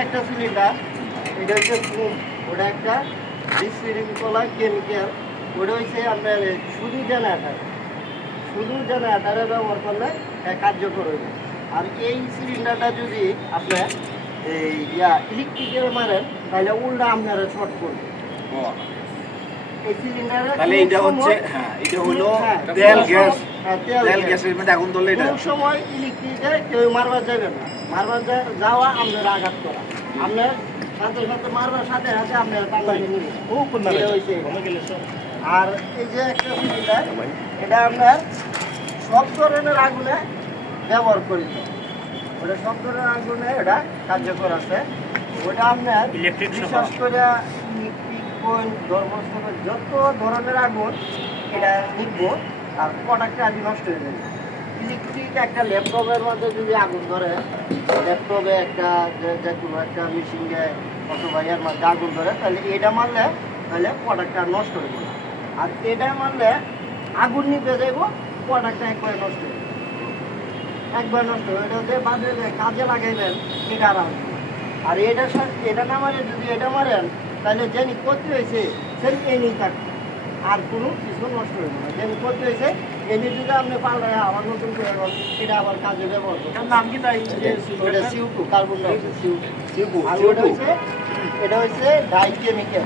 একটা সিলিন্ডার এটা হচ্ছে ফোম ওটা একটা ডিসিরিংকলা কেমিক্যাল ওটা হচ্ছে আপনার শুধু জেনারেটার শুধু জেনারেটারে ব্যবহার করলে কার্যকর হইবে। আর এই সিলিন্ডারটা যদি আপনার এই ইয়া ইলেকট্রিকের মারেন তাহলে উল্টা আপনারা শর্ট করবে এই সিলিন্ডারে তাহলে এটা হচ্ছে হ্যাঁ এটা হলো হ্যাঁ, তেল গ্যাস। তেল গ্যাসের মধ্যে আগুন ধরলে এটা সময় ইলেকট্রিকে কেউ মারবার যাবে না। মারবার যাওয়া আপনার আঘাত করা। আপনার সাথে সাথে মারবার সাথে সাথে এটা। আর এই যে একটা সিলিন্ডার এটা আপনার সব ধরনের আগুনে ব্যবহার করি। ওটা সব ধরনের আগুনে এটা কার্যকর আছে। ওটা আপনার বিশেষ করে ইলেকট্রিক ধর্মস্থল যত ধরনের আগুন এটা নিবো। আর প্রোডাক্টটা আদি নষ্ট হয়ে যাবে ইলেকট্রিক একটা ল্যাপটপের মধ্যে যদি আগুন ধরে, ল্যাপটপে একটা যে যে কোনো একটা মেশিনে অথবা এর মধ্যে আগুন ধরে, তাহলে এটা মারলে, তাহলে প্রোডাক্টটা নষ্ট হয়ে যাবে। আর এটা মারলে আগুন নিতে যাইব প্রোডাক্টটা একবার নষ্ট হয়ে যাবে। একবার নষ্ট হয়ে এটা যে যে কাজে লাগাইবেন, এটা আর। আর এটা এটা না মারে, যদি এটা মারেন, তাহলে যেনি ক্ষতি হয়েছে সেই এনি থাকবে। আর কোনো কিছু নষ্ট হইবে না। যেনি ক্ষতি হয়েছে যদি আপনি পাল্টায় আবার নতুন করে এটা আবার কাজে ব্যবহার করবেন নাম কি তাই? ওটা সিউ টু কার্বন ডাইঅক্সাইড সিউ সিউপু আর ওটা হচ্ছে এটা হচ্ছে ডাই কেমিক্যাল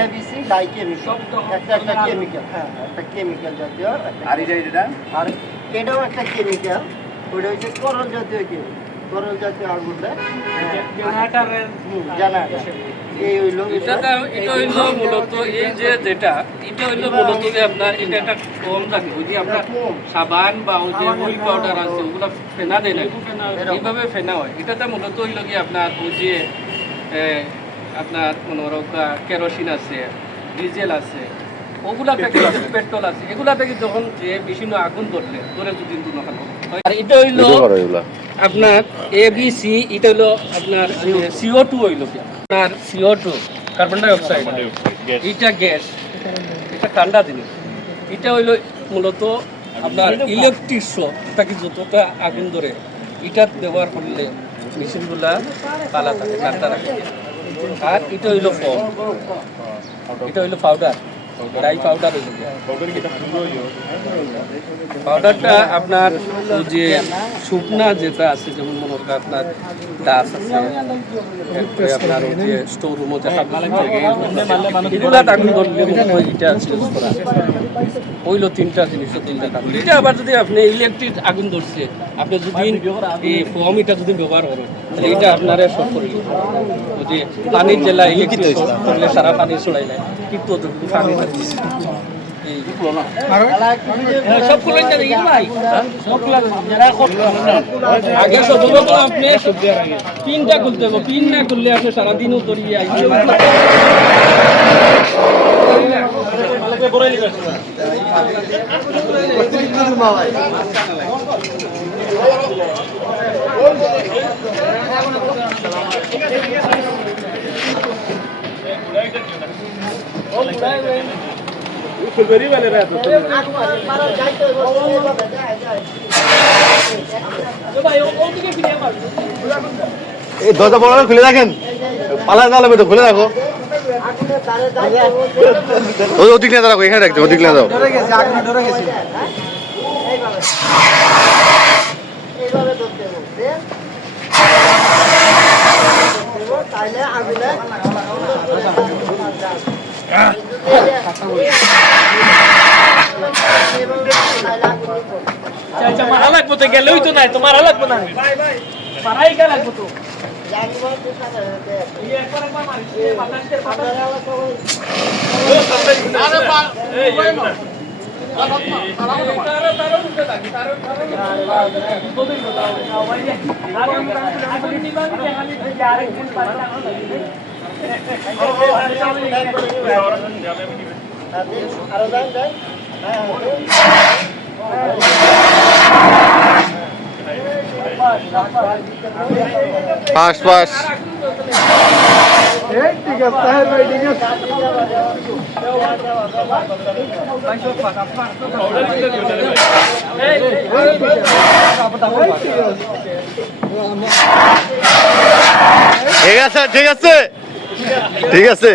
এবিসি ডাই কেমিক্যাল একটা একটা কেমিক্যাল হ্যাঁ একটা কেমিক্যাল জাতীয় আর এটা এটা? আর এটাও একটা কেমিক্যাল ওটা হচ্ছে তরল জাতীয় কেমিক্যাল তরল জাতীয় আগুন জেনারেটরের জানা এই হইল এটা এটা। হইল মূলত এই যে যেটা এটা হইল মূলত যে আপনার এটা একটা কম থাকে ওই যে আপনার সাবান বা ওই যে অয়েল পাউডার আছে ওগুলো ফেনা দেয় না। এইভাবে ফেনা হয়। এটাতে মূলত হইল কি আপনার ওই যে আপনার মনে কেরোসিন আছে ডিজেল আছে ওগুলা থেকে পেট্রোল আছে। এগুলা থেকে যখন যে মেশিনে আগুন ধরলে ধরে যদি হয়। আর এটা হইল আপনার এ বি সি এটা হলো আপনার সিও টু হইল। আপনার CO two carbon dioxide এটা গ্যাস এটা ঠান্ডা জিনিস। এটা হইল মূলত আপনার ইলেকট্রিক শক তাকে যতটা আগুন ধরে এটা ব্যবহার করলে মেশিনগুলা পালা থাকে ঠান্ডা রাখে আর এটা হইল ফল এটা হইল পাউডার পাউডারটা আপনার যে শুকনা যেটা আছে, যেমন মনে করেন আপনার দাস আছে আপনার যে এগুলা ধরলে এটা ওইলো তিনটা জিনিস, তিনটা কারণ এটা আবার যদি আপনি ইলেকট্রিক আগুন ধরছে, আপনি যদি এই ফর্ম এটা যদি ব্যবহার করেন, তাহলে এটা আপনারে সব পানির জেলা ইলেকট্রিক করলে সারা পানি ছড়াইলে কিন্তু পানি পিনটা খুলতে হবে পিন না খুললে আপনি সারাদিনও দড়িয়ে আইসে এই দরজা বড় খুলে রাখেন। পালা না তো খুলে রাখো। ওদিক নিয়ে রাখো এখানে রাখছো ওদিক ধরতে হবে তাইলে আগুনে লাগবো তো গেলেই তো নাই তো মারা লাগবো না আরও যান যান পাস পাস ঠিক আছে ঠিক আছে ঠিক আছে। ঠিক আছে।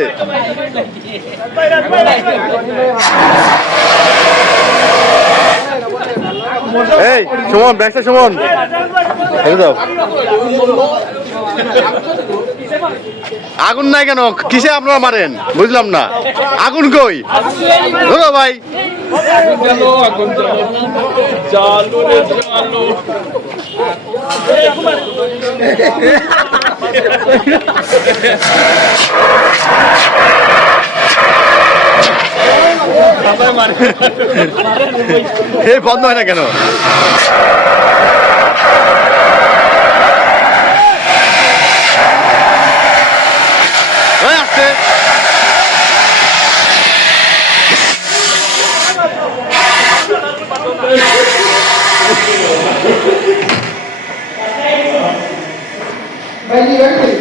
এই, সুমন, ব্যাগটা সুমন। দাও। আগুন নাই কেন? কিসে আপনারা মারেন? বুঝলাম না। আগুন কই? ধরো ভাই। বন্ধ হয় না কেন? আসছে ভাই